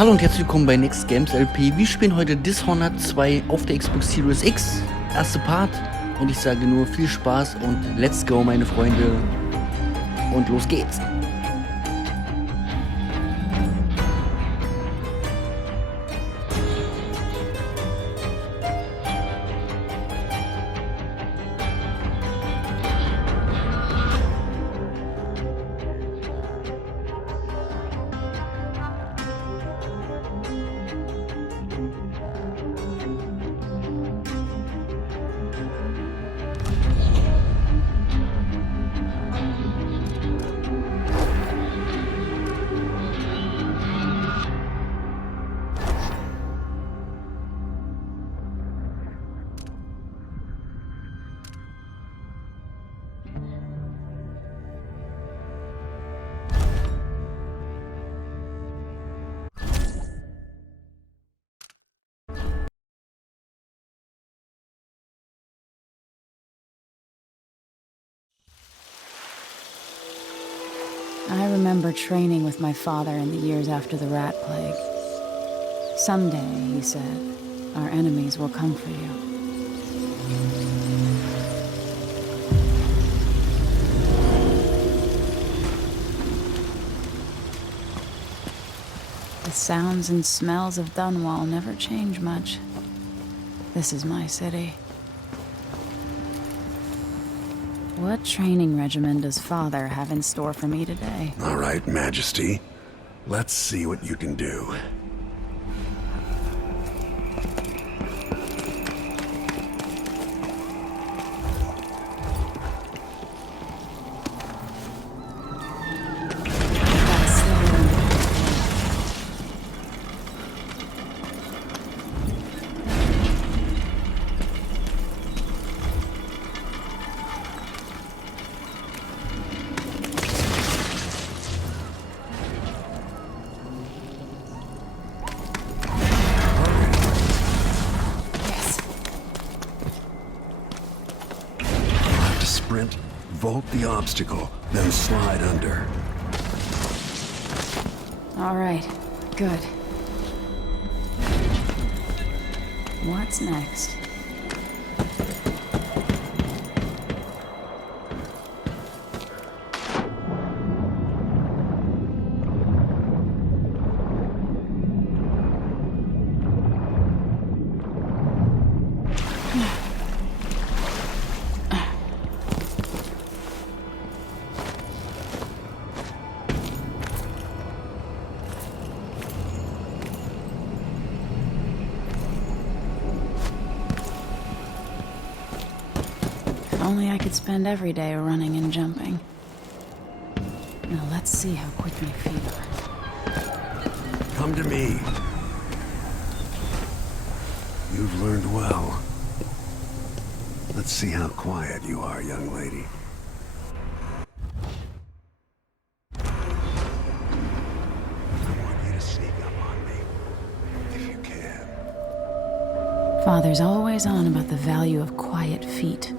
Hallo und herzlich willkommen bei Next Games LP. Wir spielen heute Dishonored 2 auf der Xbox Series X. Erste Part. Und ich sage nur viel Spaß und let's go, meine Freunde. Und los geht's. I remember training with my father in the years after the rat plague. Someday, he said, our enemies will come for you. The sounds and smells of Dunwall never change much. This is my city. What training regimen does Father have in store for me today? All right, Majesty. Let's see what you can do. Sprint, vault the obstacle, then slide under. All right, good. What's next? Only I could spend every day running and jumping. Now let's see how quick my feet are. Come to me. You've learned well. Let's see how quiet you are, young lady. I want you to sneak up on me, if you can. Father's always on about the value of quiet feet.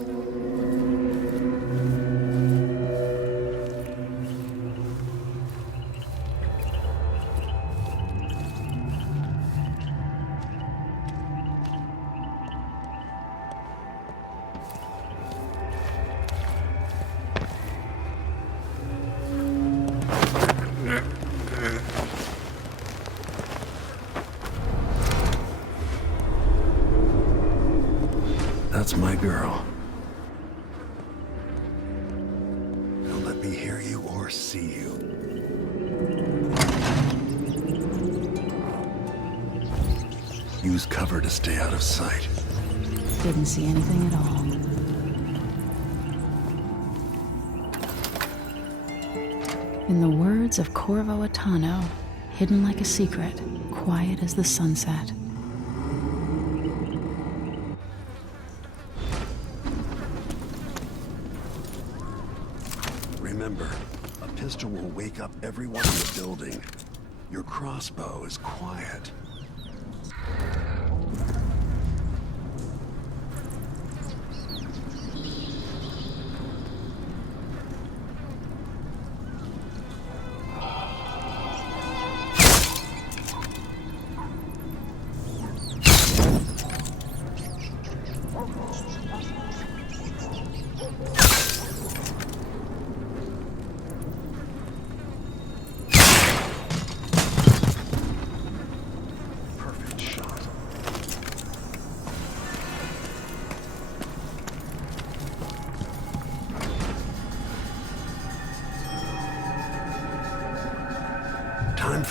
That's my girl. Don't let me hear you or see you. Use cover to stay out of sight. Didn't see anything at all. In the words of Corvo Atano, hidden like a secret, quiet as the sunset. Remember, a pistol will wake up everyone in the building. Your crossbow is quiet.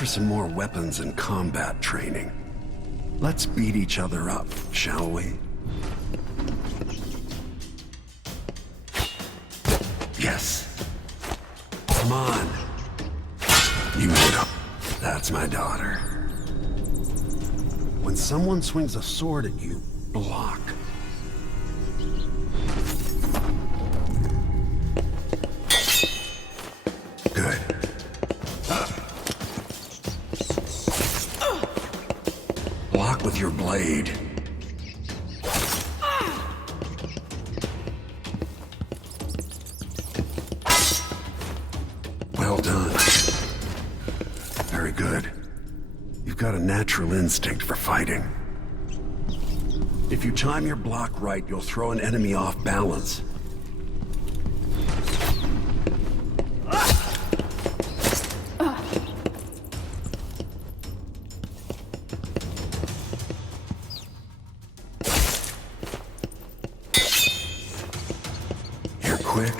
for some more weapons and combat training. Let's beat each other up, shall we? Yes. Come on. You know. That's my daughter. When someone swings a sword at you, block. Good. Block with your blade. Well done. Very good. You've got a natural instinct for fighting. If you time your block right, you'll throw an enemy off balance. You're quick.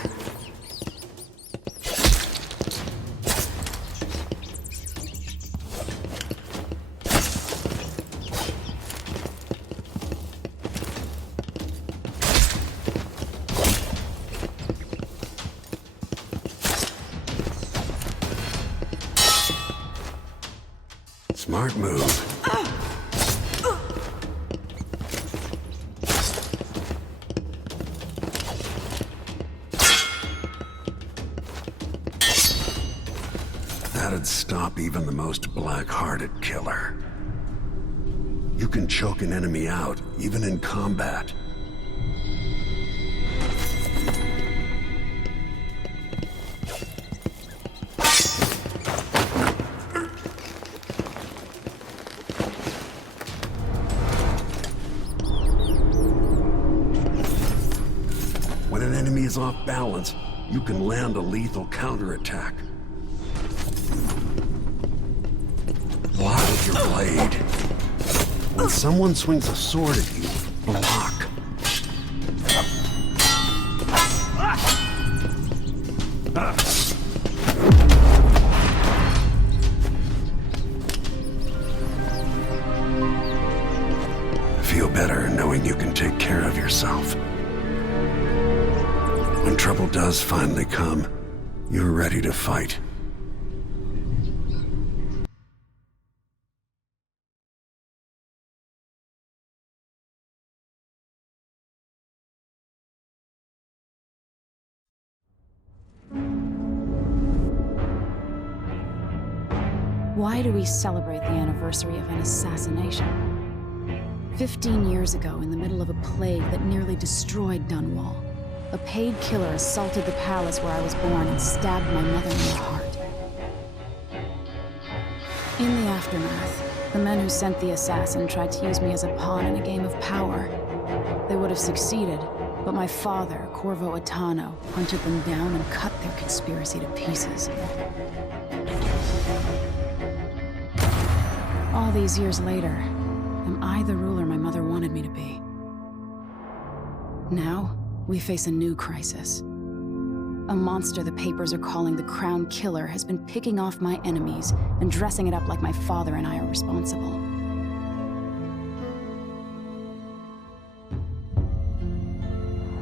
Smart move. That'd stop even the most black-hearted killer. You can choke an enemy out, even in combat. When an enemy is off balance, you can land a lethal counterattack. Block with your blade. When someone swings a sword at you, block. Feel better knowing you can take care of yourself. When trouble does finally come, you're ready to fight. Why do we celebrate the anniversary of an assassination? 15 years ago, in the middle of a plague that nearly destroyed Dunwall, a paid killer assaulted the palace where I was born and stabbed my mother in the heart. In the aftermath, the men who sent the assassin tried to use me as a pawn in a game of power. They would have succeeded, but my father, Corvo Attano, hunted them down and cut their conspiracy to pieces. All these years later, am I the ruler my mother wanted me to be? Now, we face a new crisis. A monster the papers are calling the Crown Killer has been picking off my enemies and dressing it up like my father and I are responsible.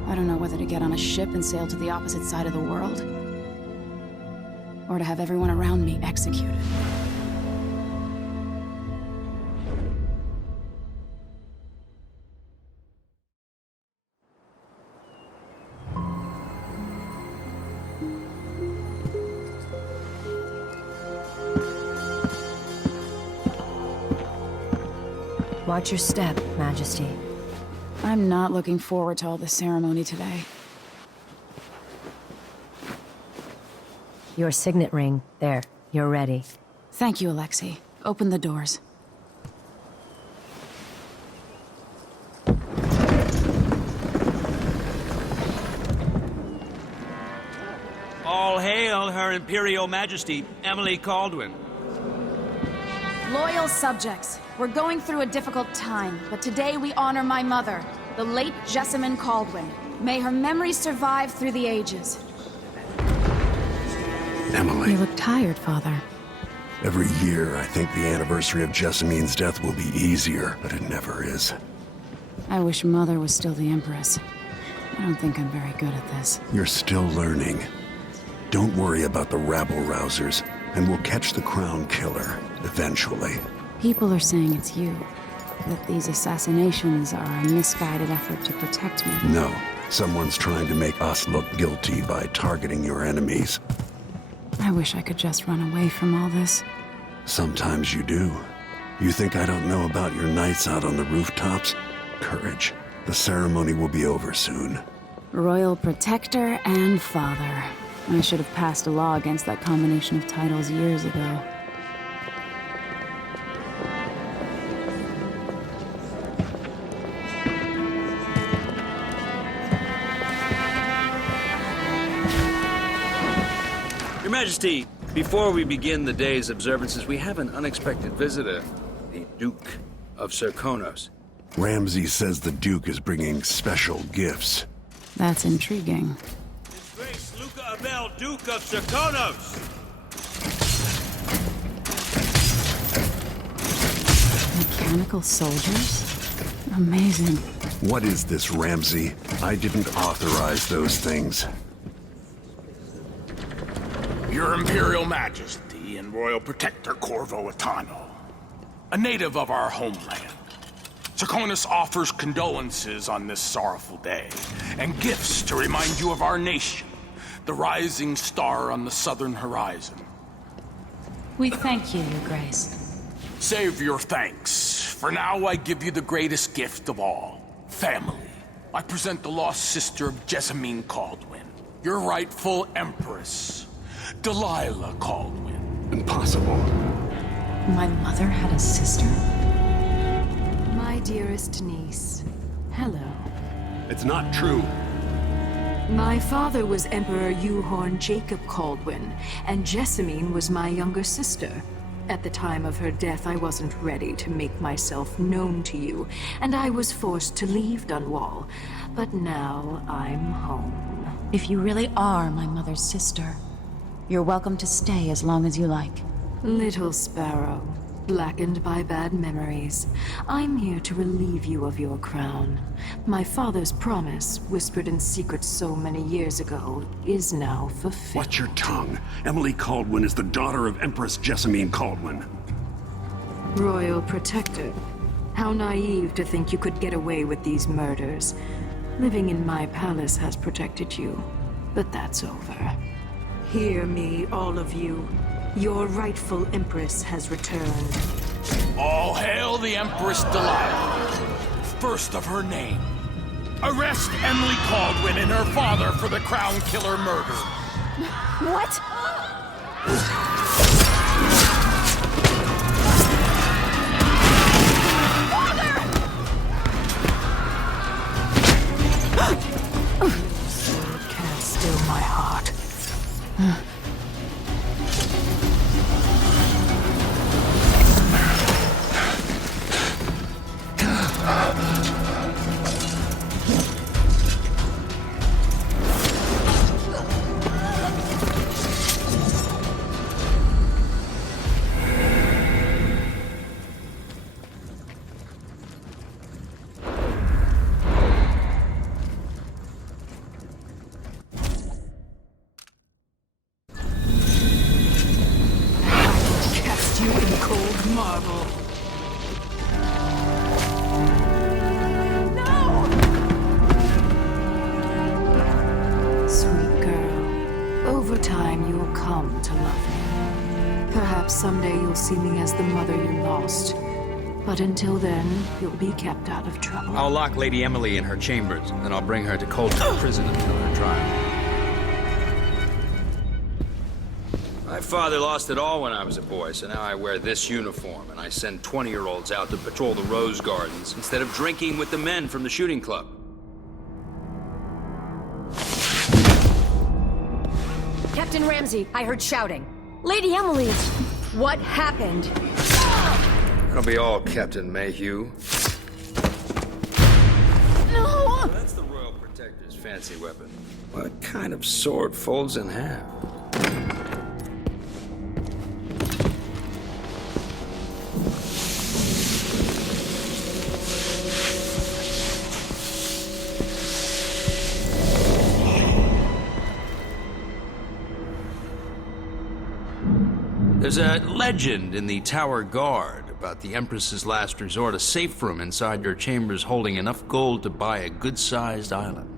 I don't know whether to get on a ship and sail to the opposite side of the world, or to have everyone around me executed. Watch your step, Majesty. I'm not looking forward to all the ceremony today. Your signet ring. There. You're ready. Thank you, Alexei. Open the doors. All hail Her Imperial Majesty, Emily Caldwin. Loyal subjects, we're going through a difficult time, but today we honor my mother, the late Jessamine Caldwin. May her memory survive through the ages. Emily. You look tired, Father. Every year, I think the anniversary of Jessamine's death will be easier, but it never is. I wish Mother was still the Empress. I don't think I'm very good at this. You're still learning. Don't worry about the rabble-rousers, and we'll catch the Crown Killer, eventually. People are saying it's you. That these assassinations are a misguided effort to protect me. No, someone's trying to make us look guilty by targeting your enemies. I wish I could just run away from all this. Sometimes you do. You think I don't know about your nights out on the rooftops? Courage. The ceremony will be over soon. Royal Protector and Father. I should have passed a law against that combination of titles years ago. Your Majesty, before we begin the day's observances, we have an unexpected visitor, the Duke of Serkonos. Ramsey says the Duke is bringing special gifts. That's intriguing. His Grace Luca Abel, Duke of Serkonos! Mechanical soldiers? Amazing. What is this, Ramsey? I didn't authorize those things. Your Imperial Majesty and Royal Protector Corvo Atano, a native of our homeland. Serkonos offers condolences on this sorrowful day, and gifts to remind you of our nation, the rising star on the southern horizon. We thank you, Your Grace. Save your thanks. For now, I give you the greatest gift of all, family. I present the lost sister of Jessamine Caldwin, your rightful Empress, Delilah Caldwin. Impossible. My mother had a sister? My dearest niece, hello. It's not true. My father was Emperor Euhorn Jacob Caldwin, and Jessamine was my younger sister. At the time of her death, I wasn't ready to make myself known to you, and I was forced to leave Dunwall. But now I'm home. If you really are my mother's sister, you're welcome to stay as long as you like. Little sparrow, blackened by bad memories, I'm here to relieve you of your crown. My father's promise, whispered in secret so many years ago, is now fulfilled. Watch your tongue. Emily Caldwin is the daughter of Empress Jessamine Caldwin. Royal Protector. How naive to think you could get away with these murders. Living in my palace has protected you, but that's over. Hear me, all of you. Your rightful Empress has returned. All hail the Empress Delilah, first of her name. Arrest Emily Caldwin and her father for the Crown Killer murder. What? Can't still my heart. Cast you in cold marble. Sweet girl, over time you'll come to love me. Perhaps someday you'll see me as the mother you lost. But until then, you'll be kept out of trouble. I'll lock Lady Emily in her chambers, then I'll bring her to Coldstream Prison until her trial. My father lost it all when I was a boy, so now I wear this uniform, and I send 20-year-olds out to patrol the rose gardens instead of drinking with the men from the shooting club. Captain Ramsey, I heard shouting. Lady Emily, what happened? It'll be all Captain Mayhew. No! That's the Royal Protector's fancy weapon. What kind of sword folds in half? There's a legend in the Tower Guard about the Empress's last resort, a safe room inside your chambers holding enough gold to buy a good-sized island.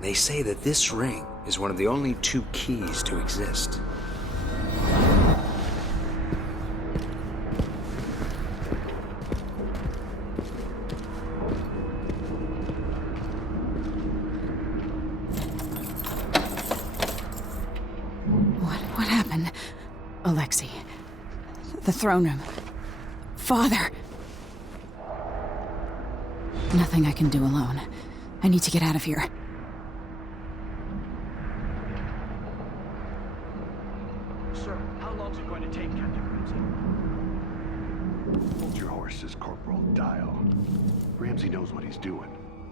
They say that this ring is one of the only 2 keys to exist. What happened? Alexei. The throne room. Father! Nothing I can do alone. I need to get out of here. Sir, how long's it going to take, Captain Ramsey? Hold your horses, Corporal. Dial. Ramsey knows what he's doing.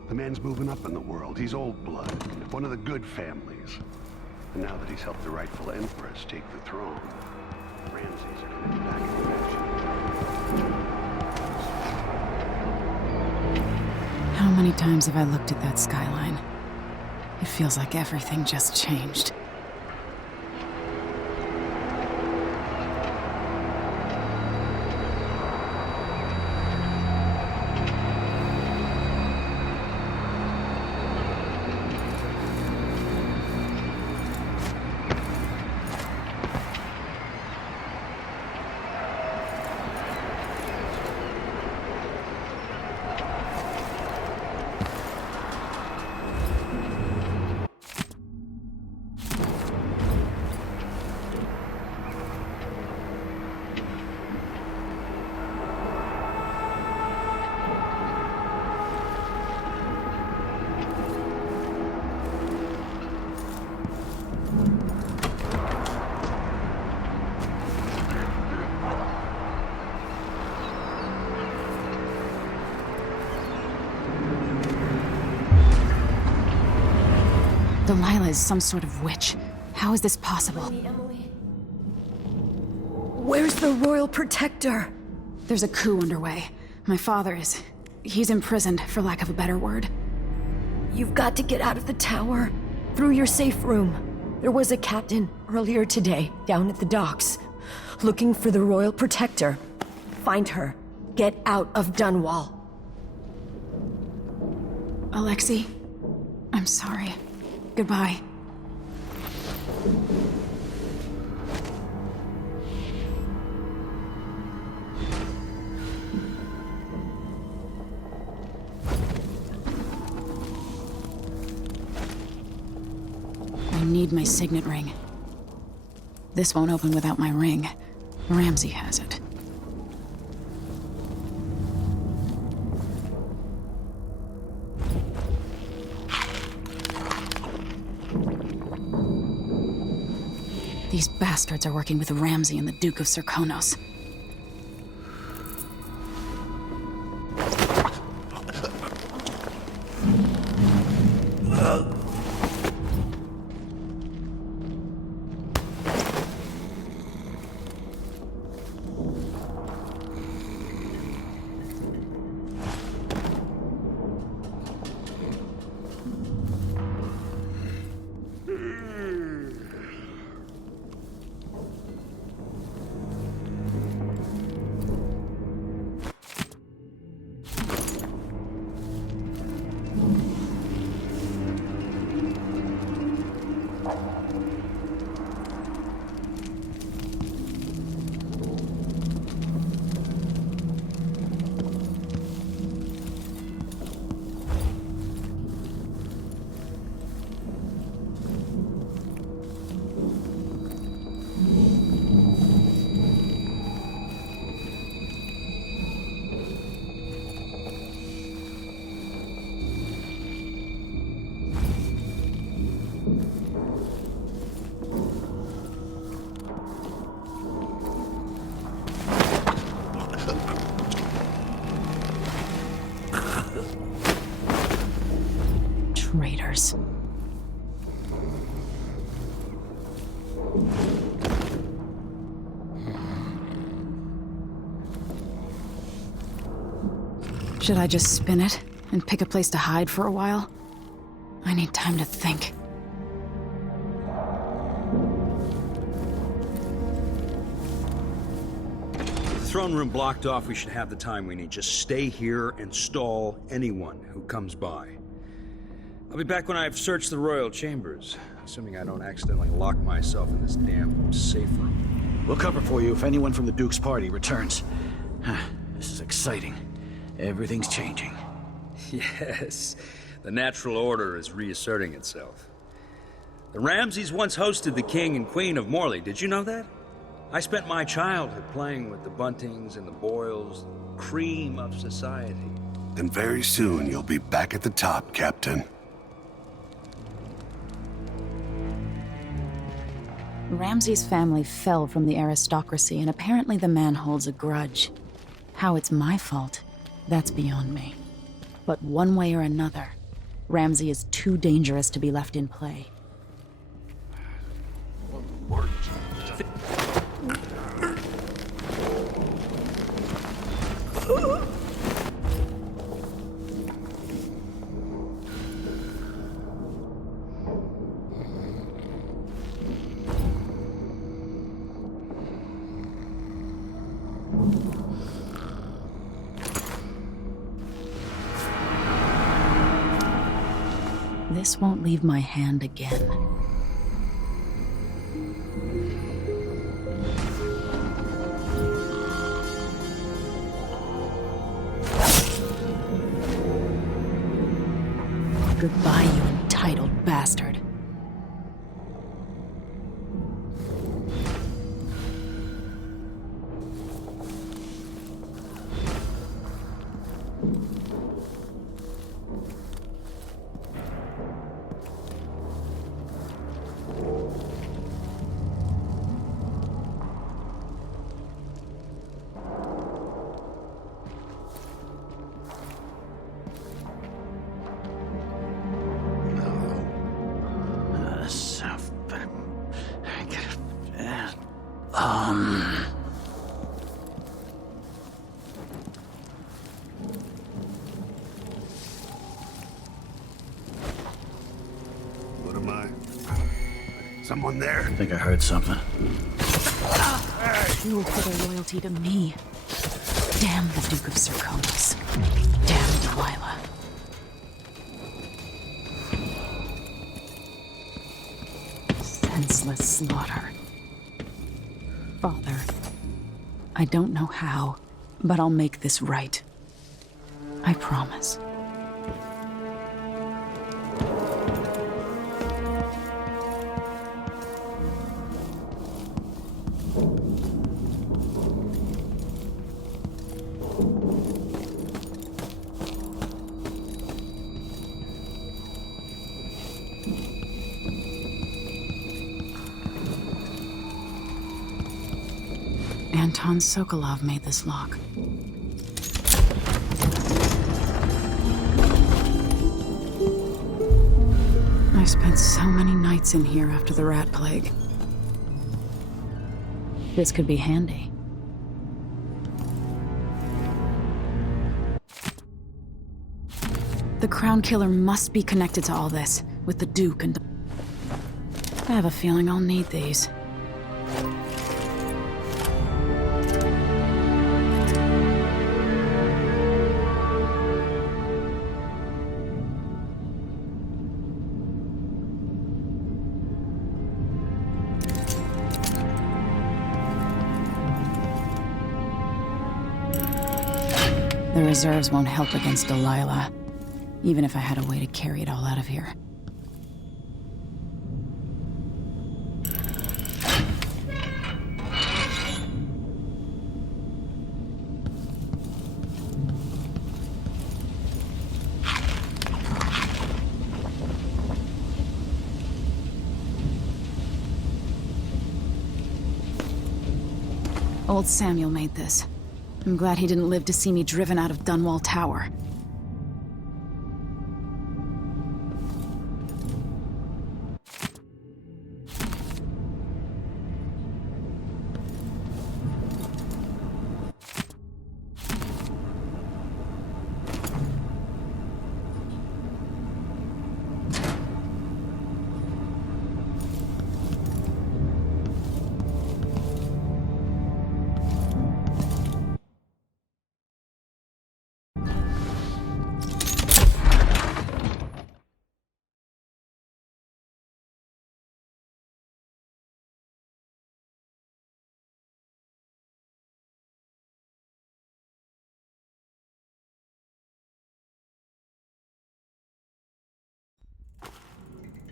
The man's moving up in the world. He's old blood. One of the good families. And now that he's helped the rightful Empress take the throne, Ramsey's going to be back in action. How many times have I looked at that skyline? It feels like everything just changed. Delilah is some sort of witch. How is this possible? Where's the Royal Protector? There's a coup underway. My father is... he's imprisoned, for lack of a better word. You've got to get out of the tower. Through your safe room. There was a captain earlier today, down at the docks, looking for the Royal Protector. Find her. Get out of Dunwall. Alexei, I'm sorry. Goodbye. I need my signet ring. This won't open without my ring. Ramsey has it. These bastards are working with Ramsey and the Duke of Serkonos. Traitors. Should I just spin it and pick a place to hide for a while? I need time to think. With the throne room blocked off, we should have the time we need. Just stay here and stall anyone who comes by. I'll be back when I've searched the royal chambers, assuming I don't accidentally lock myself in this damn safe room. We'll cover for you if anyone from the Duke's party returns. This is exciting. Everything's changing. Yes, the natural order is reasserting itself. The Ramseys once hosted the King and Queen of Morley. Did you know that? I spent my childhood playing with the Buntings and the Boyles, the cream of society. And very soon you'll be back at the top, Captain. Ramsay's family fell from the aristocracy, and apparently the man holds a grudge. How it's my fault, that's beyond me. But one way or another, Ramsay is too dangerous to be left in play. This won't leave my hand again. Goodbye, you entitled bastard. What am I? Someone there? I think I heard something. Fuel for their loyalty to me. Damn the Duke of Circonis. Damn Delilah. Senseless slaughter. Father, I don't know how, but I'll make this right. I promise. Anton Sokolov made this lock. I spent so many nights in here after the rat plague. This could be handy. The Crown Killer must be connected to all this, with the Duke and... I have a feeling I'll need these. The reserves won't help against Delilah, even if I had a way to carry it all out of here. Old Samuel made this. I'm glad he didn't live to see me driven out of Dunwall Tower.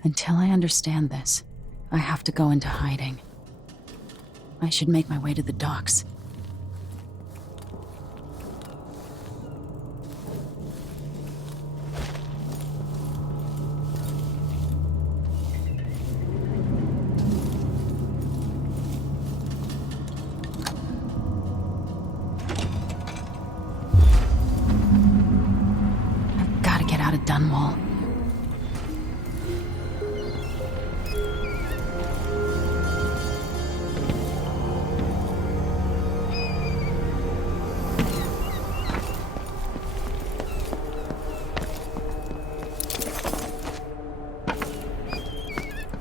Until I understand this, I have to go into hiding. I should make my way to the docks. I've got to get out of Dunwall.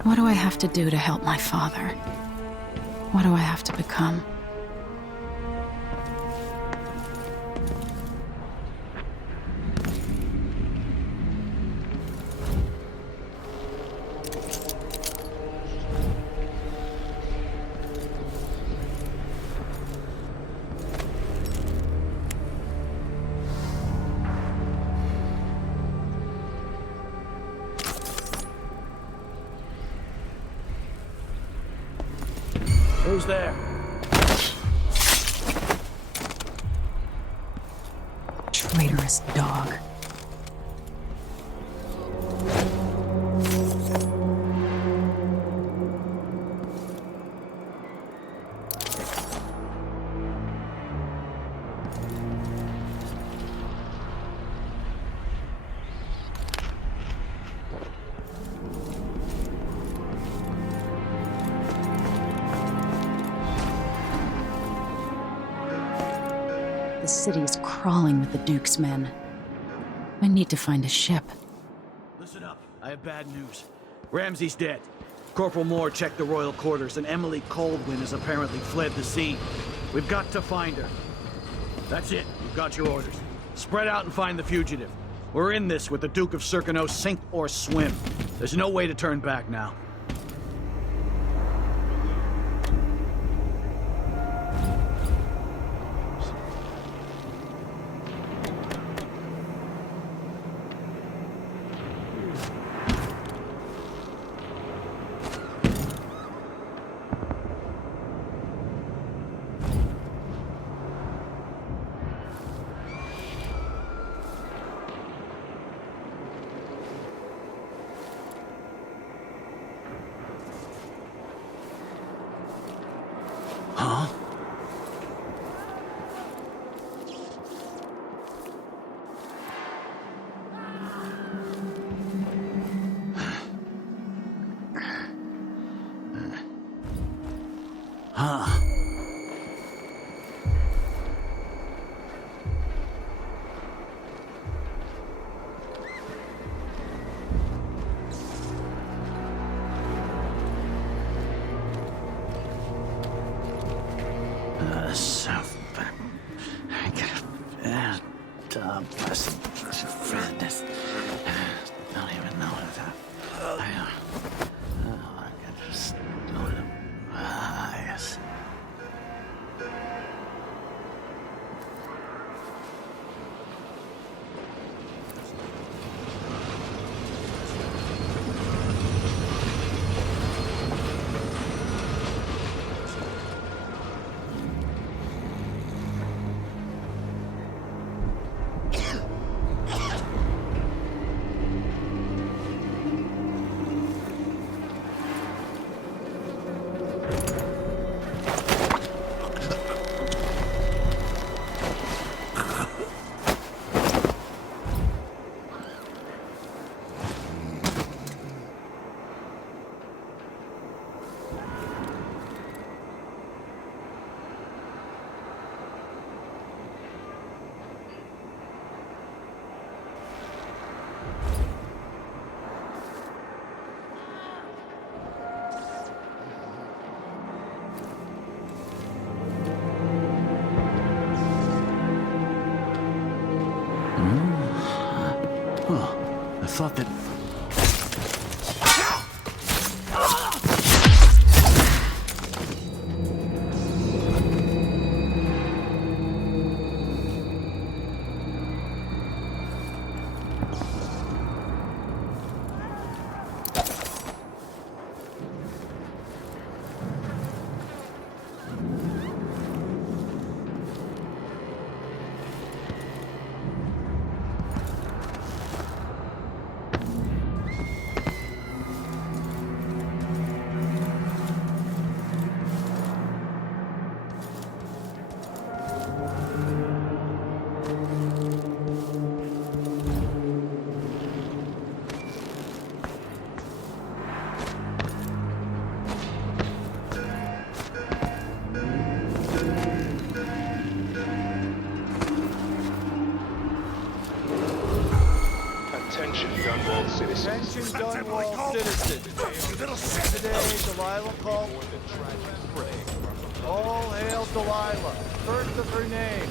What do I have to do to help my father? What do I have to become? Who's there? Traitorous dog. The city's crawling with the Duke's men. I need to find a ship. Listen up. I have bad news. Ramsey's dead. Corporal Moore checked the royal quarters, and Emily Coldwin has apparently fled the scene. We've got to find her. That's it. You've got your orders. Spread out and find the fugitive. We're in this with the Duke of Circano, sink or swim. There's no way to turn back now. Huh? Huh? I got a friend. Don't even know what I can just go to yes. I thought that... Attention, Dunwall citizens. Attention, Dunwall citizens. Today, Delilah called. All hail Delilah, first of her name.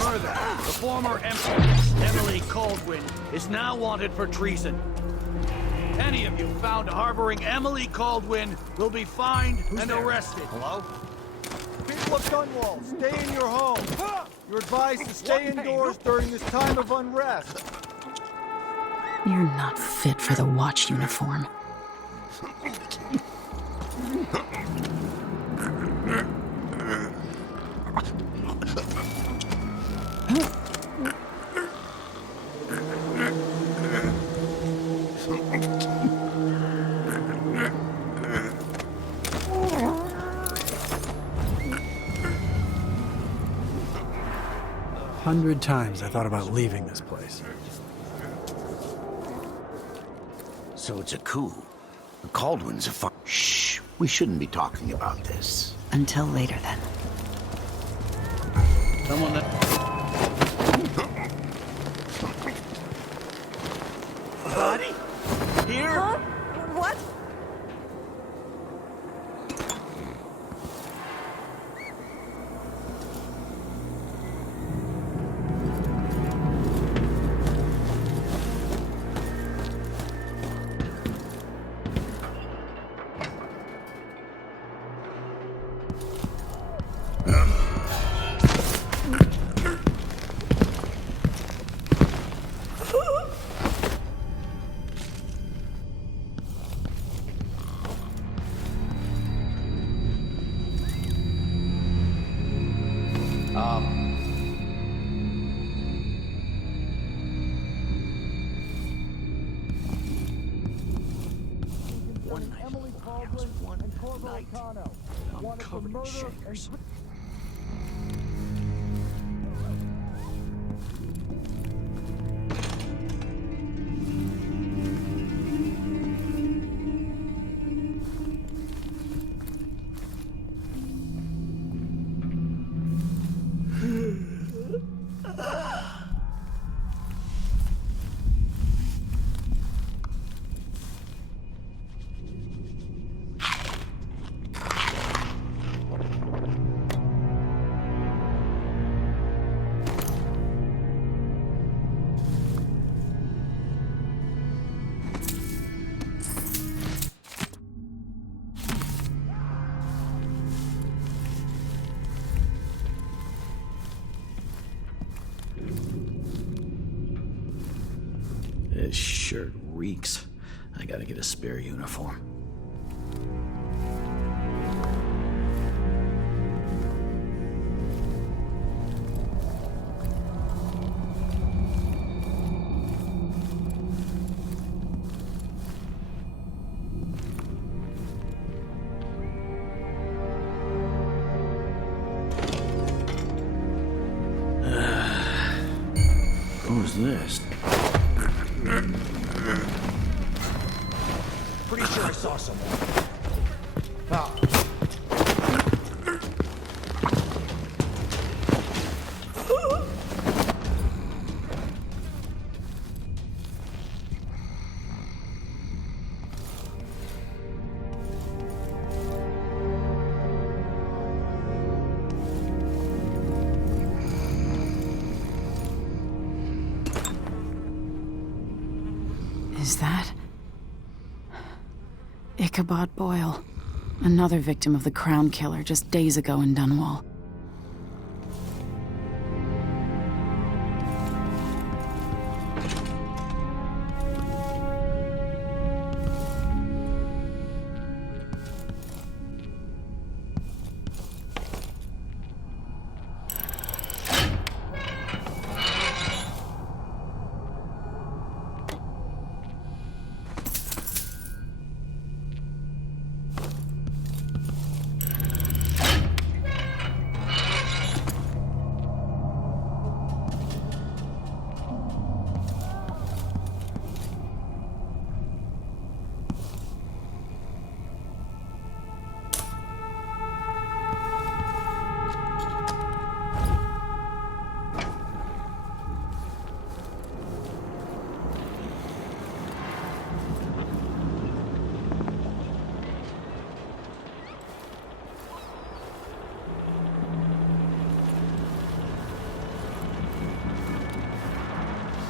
Further, the former Empress, Emily Caldwin, is now wanted for treason. Any of you found harboring Emily Caldwin will be fined and arrested. Hello? People of Dunwall, stay in your home. You're advised to stay indoors during this time of unrest. You're not fit for the watch uniform. "100 times I thought about leaving this place. So it's a coup. The Caldwins are Shh! We shouldn't be talking about this. Until later, then. Someone that... Buddy? Here? Huh? What? Emily Caldwin and Corvo Atano wanted for murder and... This shirt reeks. I gotta get a spare uniform. Who's this? Pretty sure I saw someone. Ah. Is that... Ichabod Boyle. Another victim of the Crown Killer just days ago in Dunwall.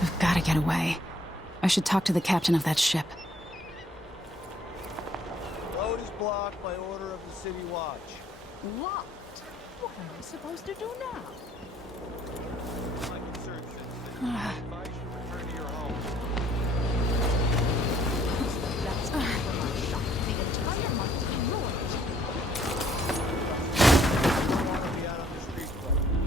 I've gotta get away. I should talk to the captain of that ship. Road is blocked by order of the City Watch. What? What am I supposed to do now? My concern, citizen. I advise you to return to your home. That's it for my shop. The entire month will be ruined. I don't want to be out on the streets right now.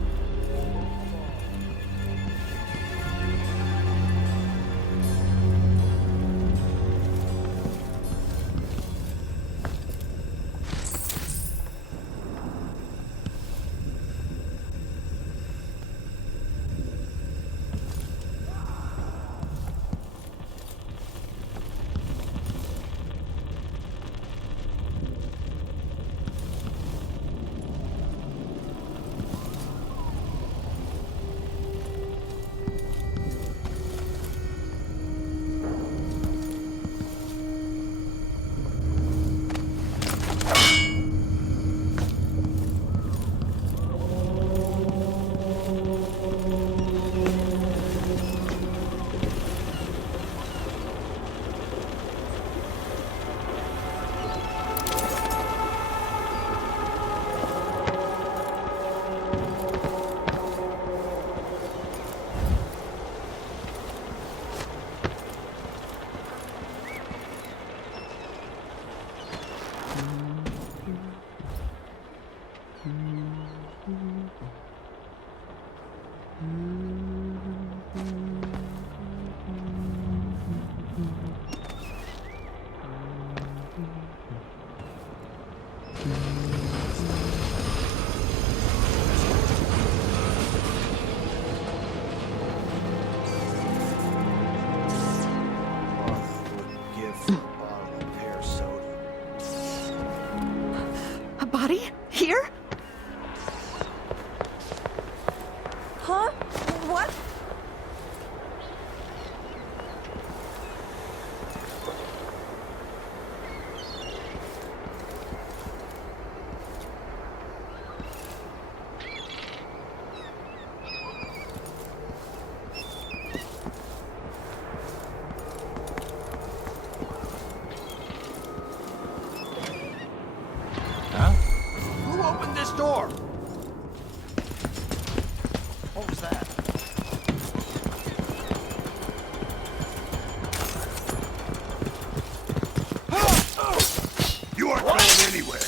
A body? Here? Huh? What? Who opened this door? What was that? You aren't going anywhere.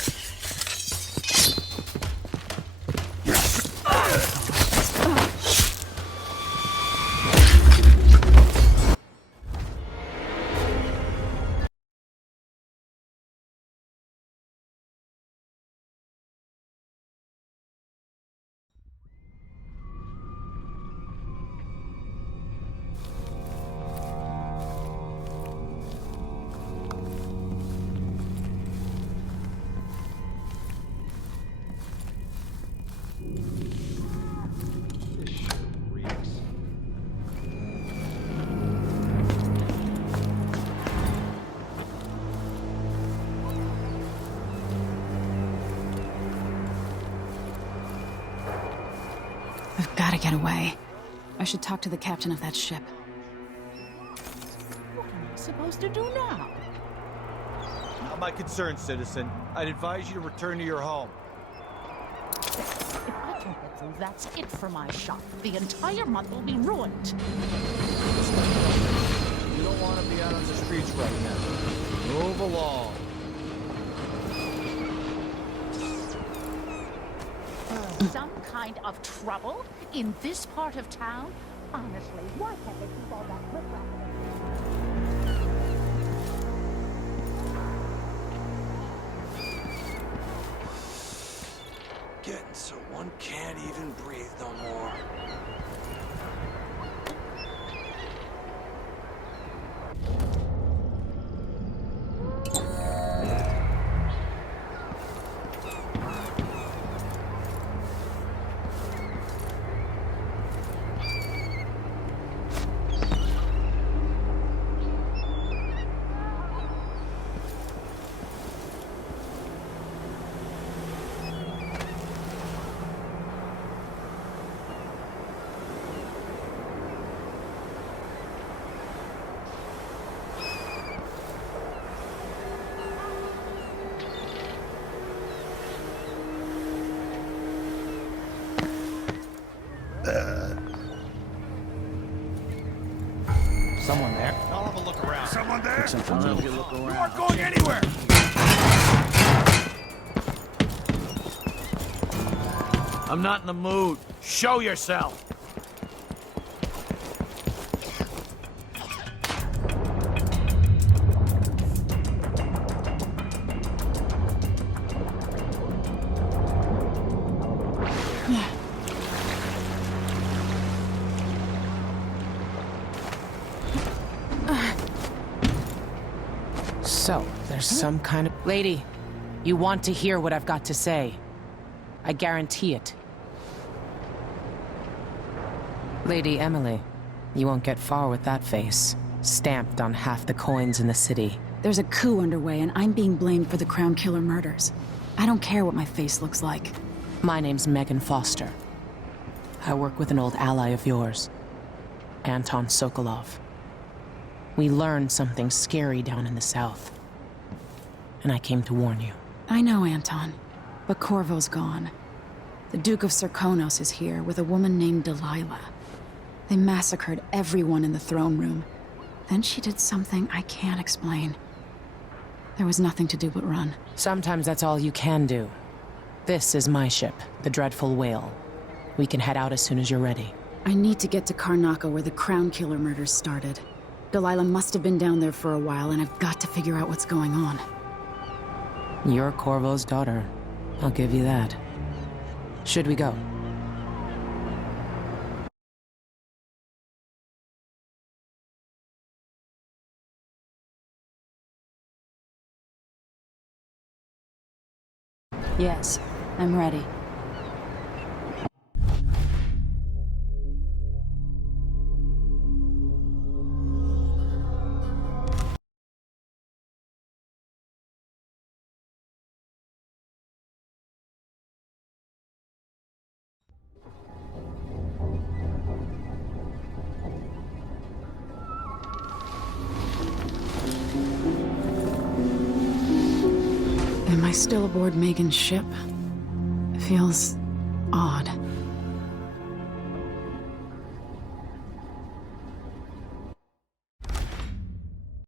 I've gotta get away. I should talk to the captain of that ship. What am I supposed to do now? Not my concern, citizen. I'd advise you to return to your home. If I can't get through, that's it for my shop. The entire month will be ruined. You don't want to be out on the streets right now. Move along. Some kind of trouble in this part of town? Honestly, why can't they keep all that riffraff? Getting so one can't even breathe no more. Someone there. I'll have a look around. Someone there? I'll help you look around. You aren't going anywhere! I'm not in the mood. Show yourself. So, there's some kind of... Lady, you want to hear what I've got to say. I guarantee it. Lady Emily, you won't get far with that face. Stamped on half the coins in the city. There's a coup underway, and I'm being blamed for the Crown Killer murders. I don't care what my face looks like. My name's Megan Foster. I work with an old ally of yours, Anton Sokolov. We learned something scary down in the south, and I came to warn you. I know, Anton, but Corvo's gone. The Duke of Serkonos is here with a woman named Delilah. They massacred everyone in the throne room. Then she did something I can't explain. There was nothing to do but run. Sometimes that's all you can do. This is my ship, the Dreadful Whale. We can head out as soon as you're ready. I need to get to Karnaca where the Crown Killer murders started. Delilah must have been down there for a while, and I've got to figure out what's going on. You're Corvo's daughter. I'll give you that. Should we go? Yes, I'm ready. Am I still aboard Megan's ship? It feels odd.